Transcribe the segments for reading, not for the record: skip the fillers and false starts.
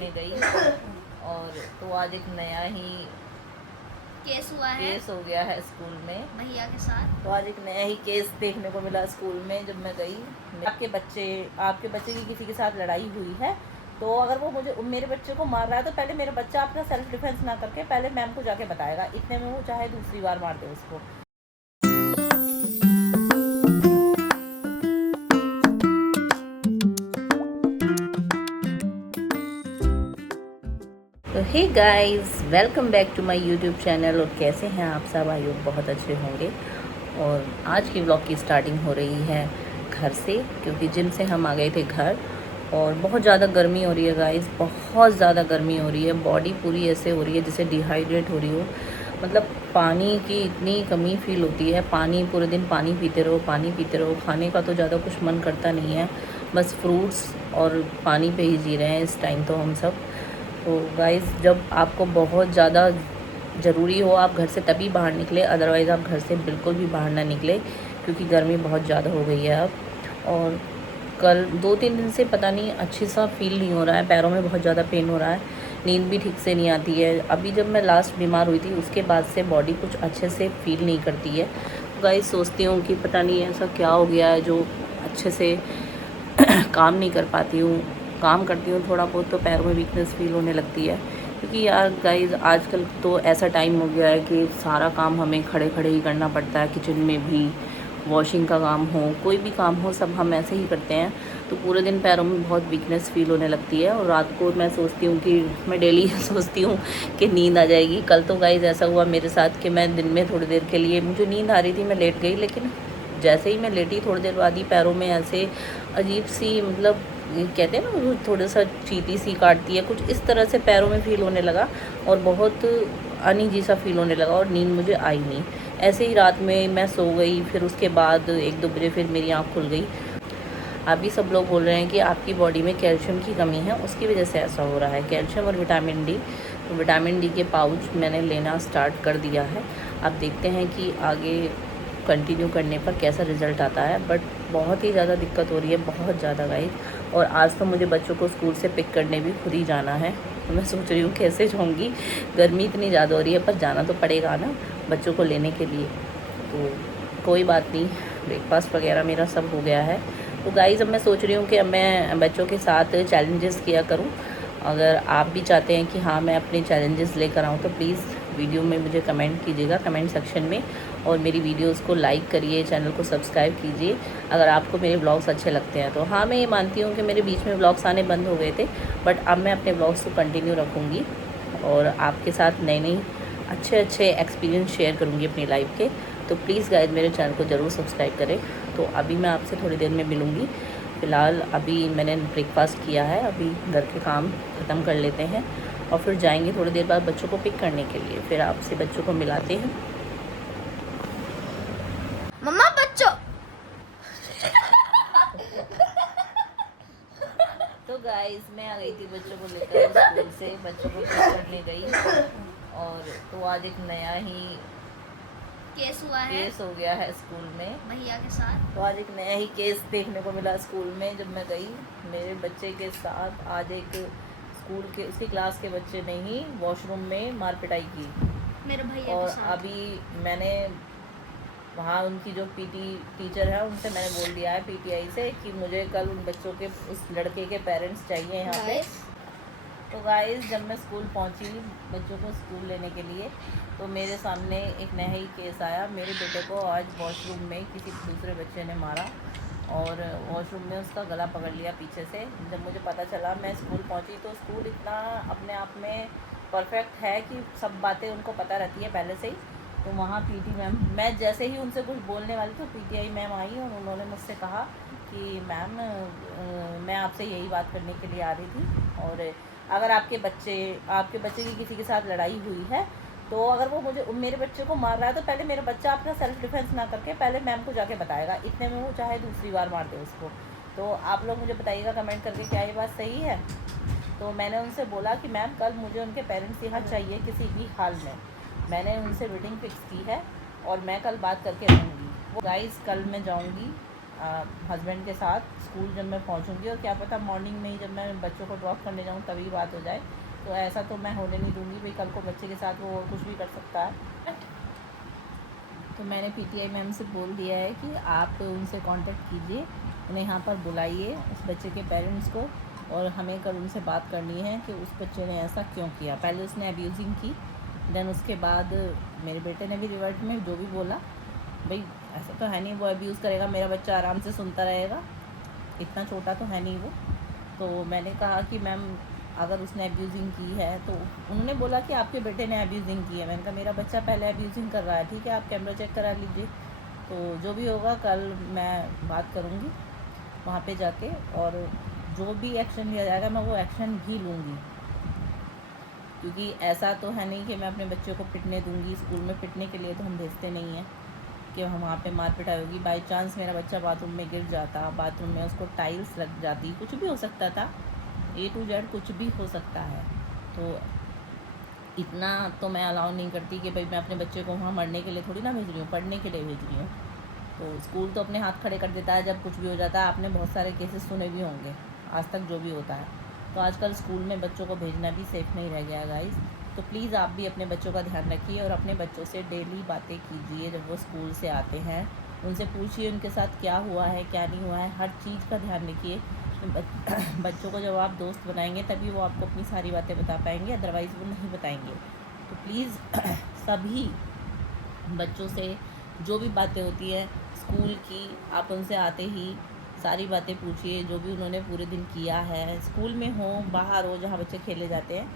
करने गई और तो आज एक नया ही केस हो गया है स्कूल में भैया के साथ। तो आज एक नया ही केस देखने को मिला स्कूल में जब मैं गई। आपके बच्चे की किसी के साथ लड़ाई हुई है, तो अगर वो मेरे बच्चे को मार रहा है तो पहले मेरा बच्चा अपना सेल्फ डिफेंस ना करके पहले मैम को जाके बताएगा। इतने में वो चाहे दूसरी बार मार दे उसको। तो hey guys, welcome back to my YouTube channel. और कैसे हैं आप सब? आई होप बहुत अच्छे होंगे। और आज की व्लॉग की स्टार्टिंग हो रही है घर से, क्योंकि जिम से हम आ गए थे घर और बहुत ज़्यादा गर्मी हो रही है गाइस, बहुत ज़्यादा गर्मी हो रही है। बॉडी पूरी ऐसे हो रही है जैसे डिहाइड्रेट हो रही हो, मतलब पानी की इतनी कमी फील होती है। पानी पूरे दिन पानी पीते रहो, पानी पीते रहो। खाने का तो ज़्यादा कुछ मन करता नहीं है, बस फ्रूट्स और पानी पे ही जी रहे हैं इस टाइम तो हम सब। तो गाइस, जब आपको बहुत ज़्यादा ज़रूरी हो आप घर से तभी बाहर निकले, अदरवाइज़ आप घर से बिल्कुल भी बाहर ना निकले, क्योंकि गर्मी बहुत ज़्यादा हो गई है अब। और कल 2-3 दिन से पता नहीं अच्छी सा फील नहीं हो रहा है, पैरों में बहुत ज़्यादा पेन हो रहा है, नींद भी ठीक से नहीं आती है। अभी जब मैं लास्ट बीमार हुई थी उसके बाद से बॉडी कुछ अच्छे से फील नहीं करती है। तो गाइस, सोचती हूँ कि पता नहीं ऐसा क्या हो गया है जो अच्छे से काम नहीं कर पाती हूँ। काम करती हूँ थोड़ा बहुत तो पैरों में वीकनेस फील होने लगती है, क्योंकि यार गाइस आजकल तो ऐसा टाइम हो गया है कि सारा काम हमें खड़े खड़े ही करना पड़ता है। किचन में भी, वॉशिंग का काम हो, कोई भी काम हो, सब हम ऐसे ही करते हैं। तो पूरे दिन पैरों में बहुत वीकनेस फील होने लगती है। और रात को मैं सोचती हूँ कि मैं डेली सोचती हूँ कि नींद आ जाएगी। कल तो गाइस ऐसा हुआ मेरे साथ कि मैं दिन में थोड़ी देर के लिए, मुझे नींद आ रही थी, मैं लेट गई, लेकिन जैसे ही मैं लेटी थोड़ी देर बाद ही पैरों में ऐसे अजीब सी, मतलब कहते हैं ना थोड़ा सा चींटी सी काटती है, कुछ इस तरह से पैरों में फील होने लगा और बहुत अनईजी सा फील होने लगा और नींद मुझे आई नहीं। ऐसे ही रात में मैं सो गई, फिर उसके बाद 1-2 बजे फिर मेरी आँख खुल गई। अभी सब लोग बोल रहे हैं कि आपकी बॉडी में कैल्शियम की कमी है, उसकी वजह से ऐसा हो रहा है, कैल्शियम और विटामिन डी। तो विटामिन डी के पाउच मैंने लेना स्टार्ट कर दिया है। अब देखते हैं कि आगे कंटिन्यू करने पर कैसा रिज़ल्ट आता है, बट बहुत ही ज़्यादा दिक्कत हो रही है, बहुत ज़्यादा गाइस। और आज तो मुझे बच्चों को स्कूल से पिक करने भी खुद ही जाना है, तो मैं सोच रही हूँ कैसे जाऊँगी। गर्मी इतनी ज़्यादा हो रही है, पर जाना तो पड़ेगा ना बच्चों को लेने के लिए। तो कोई बात नहीं, ब्रेकफास्ट वगैरह मेरा सब हो गया है। तो गाइस, अब मैं सोच रही हूँ कि अब मैं बच्चों के साथ चैलेंजेस किया करूँ। अगर आप भी चाहते हैं कि हाँ मैं अपने चैलेंजेस लेकर आऊँ, तो प्लीज़ वीडियो में मुझे कमेंट कीजिएगा, कमेंट सेक्शन में। और मेरी वीडियोस को लाइक करिए, चैनल को सब्सक्राइब कीजिए अगर आपको मेरे व्लॉग्स अच्छे लगते हैं तो। हाँ, मैं ये मानती हूँ कि मेरे बीच में व्लॉग्स आने बंद हो गए थे, बट अब मैं अपने व्लॉग्स को कंटिन्यू रखूँगी और आपके साथ नई अच्छे एक्सपीरियंस शेयर करूँगी अपनी लाइफ के। तो प्लीज़ गाइस, मेरे चैनल को ज़रूर सब्सक्राइब करें। तो अभी मैं आपसे थोड़ी देर में मिलूँगी। फ़िलहाल अभी मैंने ब्रेकफास्ट किया है, अभी घर के काम ख़त्म कर लेते हैं और फिर जाएंगे थोड़ी देर बाद बच्चों को पिक करने के लिए। फिर आपसे बच्चों को मिलाते हैं। मम्मा बच्चों। तो गाइस, मैं आ गई थी बच्चों को लेकर स्कूल से, बच्चों को पिक करने गई और तो आज एक नया ही केस हो गया है स्कूल में भैया के साथ। तो आज एक नया ही केस देखने को मिला स्कूल में जब मैं गई। मेरे बच्चे के साथ आज एक स्कूल के, उसकी क्लास के बच्चे ने ही वॉशरूम में मार पिटाई की। मेरे भैया और के साथ। अभी मैंने वहाँ उनकी जो पीटी टीचर है उनसे मैंने बोल दिया है, पीटीआई से, कि मुझे कल उन बच्चों के, उस लड़के के पेरेंट्स चाहिए यहाँ पे। तो गाइस, जब मैं स्कूल पहुँची बच्चों को स्कूल लेने के लिए, तो मेरे सामने एक नया ही केस आया। मेरे बेटे को आज वॉशरूम में किसी दूसरे बच्चे ने मारा और वॉशरूम में उसका गला पकड़ लिया पीछे से। जब मुझे पता चला, मैं स्कूल पहुँची तो स्कूल इतना अपने आप में परफेक्ट है कि सब बातें उनको पता रहती है पहले से ही। तो वहाँ पीटी मैम, मैं जैसे ही उनसे कुछ बोलने वाली तो पीटीआई मैम आई और उन्होंने मुझसे कहा कि मैम मैं आपसे यही बात करने के लिए आ रही थी, और अगर आपके बच्चे की किसी के साथ लड़ाई हुई है, तो अगर वो मेरे बच्चे को मार रहा है तो पहले मेरा बच्चा अपना सेल्फ डिफेंस ना करके पहले मैम को जाके बताएगा। इतने में वो चाहे दूसरी बार मार दे उसको। तो आप लोग मुझे बताइएगा कमेंट करके, क्या ये बात सही है? तो मैंने उनसे बोला कि मैम कल मुझे उनके पेरेंट्स यहाँ चाहिए किसी भी हाल में। मैंने उनसे मीटिंग फिक्स की है और मैं कल बात करके रहूँगी। वो गाइस, कल मैं जाऊँगी हस्बैंड के साथ स्कूल जब मैं पहुंचूंगी, और क्या पता मॉर्निंग में ही जब मैं बच्चों को ड्रॉप करने जाऊं तभी बात हो जाए। तो ऐसा तो मैं होने नहीं दूंगी भाई, कल को बच्चे के साथ वो और कुछ भी कर सकता है। तो मैंने पीटीआई मैम से बोल दिया है कि आप उनसे कांटेक्ट कीजिए, उन्हें यहाँ पर बुलाइए उस बच्चे के पेरेंट्स को, और हमें कल उनसे बात करनी है कि उस बच्चे ने ऐसा क्यों किया। पहले उसने अब्यूज़िंग की, देन उसके बाद मेरे बेटे ने भी रिवर्ट में जो भी बोला, भाई ऐसा तो है नहीं वो अब्यूज़ करेगा, मेरा बच्चा आराम से सुनता रहेगा, इतना छोटा तो है नहीं वो। तो मैंने कहा कि मैम अगर उसने अब्यूज़िंग की है, तो उन्होंने बोला कि आपके बेटे ने अब्यूज़िंग की है। मैंने कहा मेरा बच्चा पहले अब्यूज़िंग कर रहा है, ठीक है आप कैमरा चेक करा लीजिए। तो जो भी होगा कल मैं बात करूँगी वहाँ पे जाके, और जो भी एक्शन लिया जाएगा मैं वो एक्शन भी लूँगी, क्योंकि ऐसा तो है नहीं कि मैं अपने बच्चे को पिटने दूँगी। स्कूल में पिटने के लिए तो हम भेजते नहीं हैं कि हम वहाँ पे मार पिटाई होगी। बाई चांस मेरा बच्चा बाथरूम में गिर जाता, बाथरूम में उसको टाइल्स लग जाती, कुछ भी हो सकता था, A to Z कुछ भी हो सकता है। तो इतना तो मैं अलाउ नहीं करती कि भाई मैं अपने बच्चे को वहाँ मरने के लिए थोड़ी ना भेज रही हूँ, पढ़ने के लिए भेज रही हूँ। तो स्कूल तो अपने हाथ खड़े कर देता है जब कुछ भी हो जाता है। आपने बहुत सारे केसेस सुने भी होंगे आज तक जो भी होता है। तो आजकल स्कूल में बच्चों को भेजना भी सेफ़ नहीं रह गया गाइस। तो प्लीज़ आप भी अपने बच्चों का ध्यान रखिए, और अपने बच्चों से डेली बातें कीजिए। जब वो स्कूल से आते हैं उनसे पूछिए उनके साथ क्या हुआ है क्या नहीं हुआ है, हर चीज़ का ध्यान रखिए। बच्चों को जब आप दोस्त बनाएंगे तभी वो आपको अपनी सारी बातें बता पाएंगे, अदरवाइज़ वो नहीं बताएंगे। तो प्लीज़ सभी बच्चों से जो भी बातें होती हैं स्कूल की, आप उनसे आते ही सारी बातें पूछिए, जो भी उन्होंने पूरे दिन किया है, स्कूल में हो बाहर हो, जहाँ बच्चे खेले जाते हैं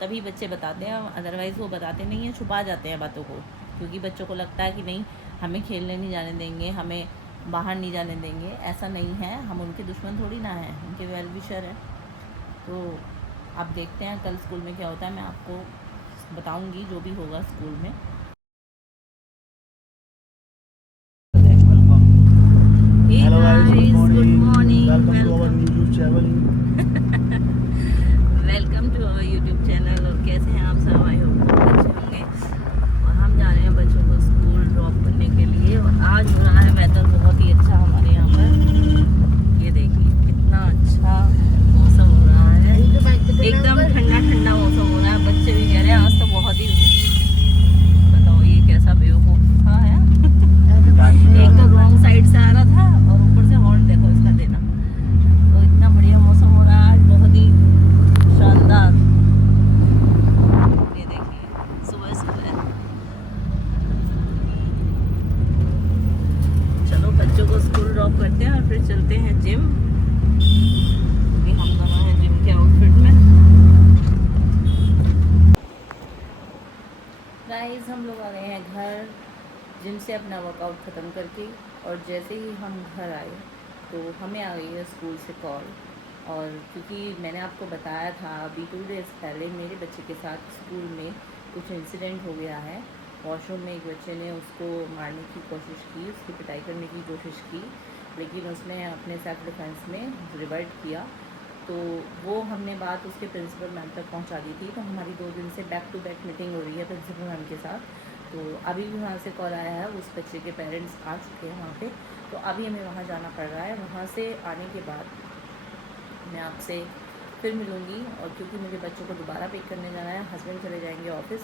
तभी बच्चे बताते हैं, अदरवाइज़ वो बताते नहीं हैं, छुपा जाते हैं बातों को। क्योंकि बच्चों को लगता है कि नहीं हमें खेलने नहीं जाने देंगे, हमें बाहर नहीं जाने देंगे। ऐसा नहीं है, हम उनके दुश्मन थोड़ी ना हैं, उनके वेल विशर हैं। तो आप देखते हैं कल स्कूल में क्या होता है, मैं आपको बताऊंगी जो भी होगा स्कूल में। Hello guys, good Good morning. morning. Welcome to our YouTube channel. Welcome to our YouTube channel. और कैसे हैं आप सब? आई होप बहुत अच्छे होंगे। और हम जा रहे हैं बच्चों को स्कूल ड्रॉप करने के लिए, और आज हो रहा है वेदर बहुत ही अच्छा हमारे यहाँ पर। ये देखिए कितना अच्छा मौसम हो रहा है, एकदम ठंडा ठंडा मौसम हो रहा है। बच्चे भी कह रहे हैं आज तो बहुत ही, बताओ ये कैसा बेवकूफ़ था है। एक तो रॉन्ग साइड से आ रहा था और ऊपर से हॉर्न देखो इसका देना। तो इतना बढ़िया मौसम हो रहा है आज, बहुत ही शानदार। ये देखिए सुबह सुबह। चलो बच्चों को स्कूल ड्रॉप करते हैं और फिर चलते हैं जिम, क्योंकि हम दोनों हैं जिम के आउटफिट में। गाइस हम लोग आ गए हैं घर जिम से अपना वर्कआउट ख़त्म करके, और जैसे ही हम घर आए तो हमें आ गई है स्कूल से कॉल। और क्योंकि मैंने आपको बताया था अभी 2 डेज़ पहले मेरे बच्चे के साथ स्कूल में कुछ इंसिडेंट हो गया है। वॉशरूम में एक बच्चे ने उसको मारने की कोशिश की, उसकी पिटाई करने की कोशिश की, लेकिन उसने अपने सेल्फ डिफेंस में रिवर्ट किया। तो वो हमने बात उसके प्रिंसिपल मैम तक पहुंचा दी थी। तो हमारी 2 दिन से बैक टू बैक मीटिंग हो रही है प्रिंसिपल मैम के साथ। तो अभी भी वहाँ से कॉल आया है, उस बच्चे के पेरेंट्स आ चुके हैं वहाँ पे। तो अभी हमें वहाँ जाना पड़ रहा है। वहाँ से आने के बाद मैं आपसे फिर मिलूँगी, और क्योंकि मुझे बच्चों को दोबारा पिक करने जाना है। हस्बैंड चले जाएंगे ऑफिस,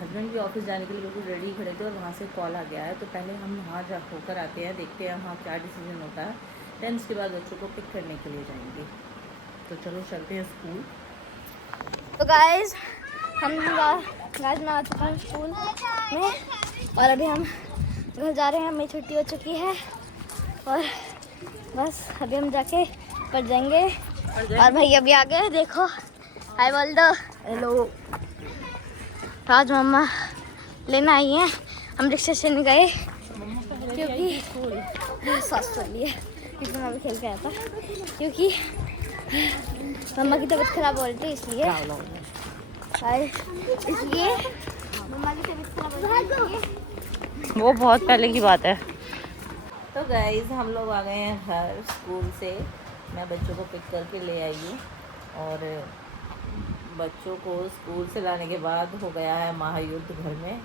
हस्बैंड भी ऑफिस जाने के लिए बिल्कुल रेडी खड़े थे, और वहाँ से कॉल आ गया है। तो पहले हम वहाँ जा होकर आते हैं, देखते हैं वहाँ क्या डिसीजन होता है, दैन उसके बाद बच्चों को पिक करने के लिए जाएंगे। तो चलो चलते हैं स्कूल। तो गाइस मैं आ चुका हूँ स्कूल में, और अभी हम घर जा रहे हैं। मेरी छुट्टी हो चुकी है, और बस अभी हम जाके पढ़ जाएंगे। और भाई अभी आ गए, देखो हाय बोल दो। हेलो। आज मम्मा लेना आई हैं, हम रिक्शा से नहीं गए क्योंकि सास चली है, क्योंकि मम्मा भी खेल के आया था, क्योंकि मम्मा की तबीयत खराब हो रही थी इसलिए मम्मा की तबीयत खराब हो रही है। वो बहुत पहले की बात है। तो गाइज़ हम लोग आ गए हैं घर स्कूल से। मैं बच्चों को पिक करके ले आई हूँ, और बच्चों को स्कूल से लाने के बाद हो गया है महायुद्ध घर में।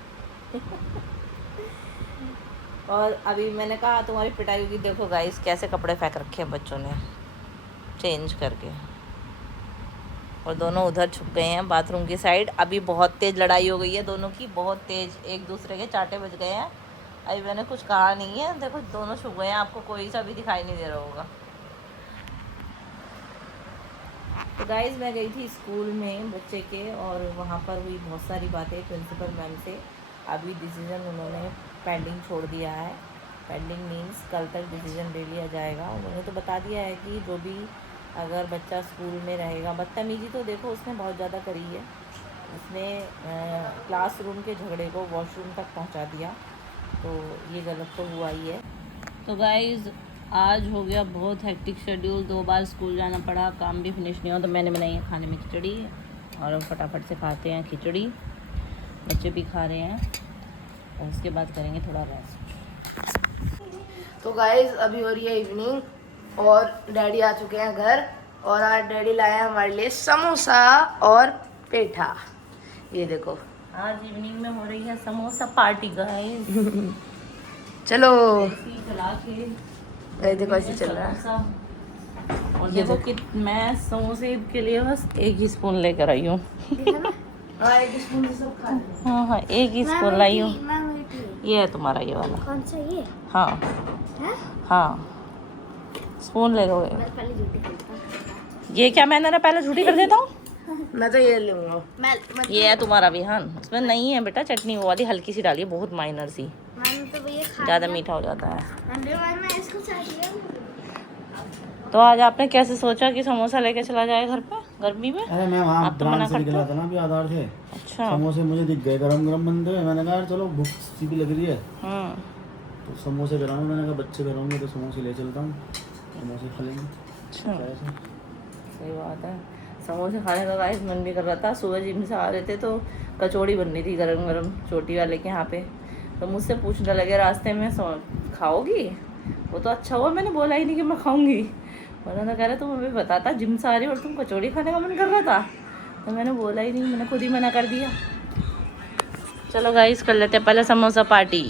और अभी मैंने कहा तुम्हारी पिटाई होगी। देखो गाइस कैसे कपड़े फेंक रखे हैं बच्चों ने चेंज करके, और दोनों उधर छुप गए हैं बाथरूम की साइड। अभी बहुत तेज़ लड़ाई हो गई है दोनों की, बहुत तेज़, एक दूसरे के चाटे बज गए हैं। अभी मैंने कुछ कहा नहीं है, देखो दोनों छुप गए हैं, आपको कोई सा भी दिखाई नहीं दे रहा होगा। तो गाइज़ मैं गई थी स्कूल में बच्चे के, और वहाँ पर हुई बहुत सारी बातें प्रिंसिपल मैम से। अभी डिसीज़न उन्होंने पेंडिंग छोड़ दिया है। पेंडिंग मीन्स कल तक डिसीज़न ले लिया जाएगा। उन्होंने तो बता दिया है कि जो भी अगर बच्चा स्कूल में रहेगा, बदतमीज़ी तो देखो उसने बहुत ज़्यादा करी है। उसने क्लासरूम के झगड़े को वॉशरूम तक पहुंचा दिया, तो ये गलत तो हुआ ही है। तो गाइज़ आज हो गया बहुत हेक्टिक शेड्यूल, 2 बार स्कूल जाना पड़ा, काम भी फिनिश नहीं हुआ। तो मैंने बनाई है खाने में खिचड़ी, और हम फटाफट से खाते हैं खिचड़ी, बच्चे भी खा रहे हैं, और उसके बाद करेंगे थोड़ा रेस्ट। तो गाइज अभी हो रही है इवनिंग और डैडी आ चुके हैं घर, और आज डैडी लाए हैं हमारे लिए समोसा और पेठा। ये देखो, आज इवनिंग में हो रही है समोसा पार्टी गाइस। चलो चला के ये देखो ऐसे चल रहा है। समोसा, और देखो कि मैं समोसे के लिए बस 1 ही स्पून लेकर आई हूँ। हाँ, एक स्पून से सब खा लेंगे। हाँ 1 ही स्पून लाई हूँ। मैं मीठी। ये है तुम्हारा ये वाला। कौन सा ये? हाँ हैं? हाँ स्पून ले लोगे। मैं पहले झूठी खेलता हूँ। ये क्या मैंने ना पहले झूठी कर देता हूँ। मैं तो ये लूंगा। मैं ये है तुम्हारा विहान, उसमें नहीं है बेटा चटनी, वो वाली हल्की सी डाली, बहुत माइनर सी, मैंने तो ये खा ज़्यादा लिया। मीठा हो जाता है। मैं इसको चाट लिया। तो आज आपने कैसे सोचा कि समोसा लेके चला जाए घर पे गर्मी में? अरे मैं वहाँ आप तो मना ब्रांच से करते निकला हो। था ना अभी आधार से। अच्छा। समोसे मुझे दिख गए गरम गरम बनते हुए। मैंने कहा यार चलो भूख सी भी लग रही है, तो समोसे बनाऊँ। मैंने कहा बच्चे घर होंगे तो समोसे ले चलता हूँ, समोसे खा लेंगे। अच्छा ऐसे। सही बात है, समोसे खाने का गाइस मन भी कर रहा था। सुबह जिम से आ रहे थे तो कचौड़ी बन रही थी गरम गरम चोटी वाले के यहाँ पे, तो मुझसे पूछने लगे रास्ते में खाओगी? वो तो अच्छा हुआ मैंने बोला ही नहीं कि मैं खाऊंगी, वरना तो कह रहे तुम हमें बताता जिम से आ रही हो और तुम कचौड़ी खाने का मन कर रहा था। तो मैंने बोला ही नहीं, मैंने खुद ही मना कर दिया। चलो गाइस कर लेते हैं पहले समोसा पार्टी।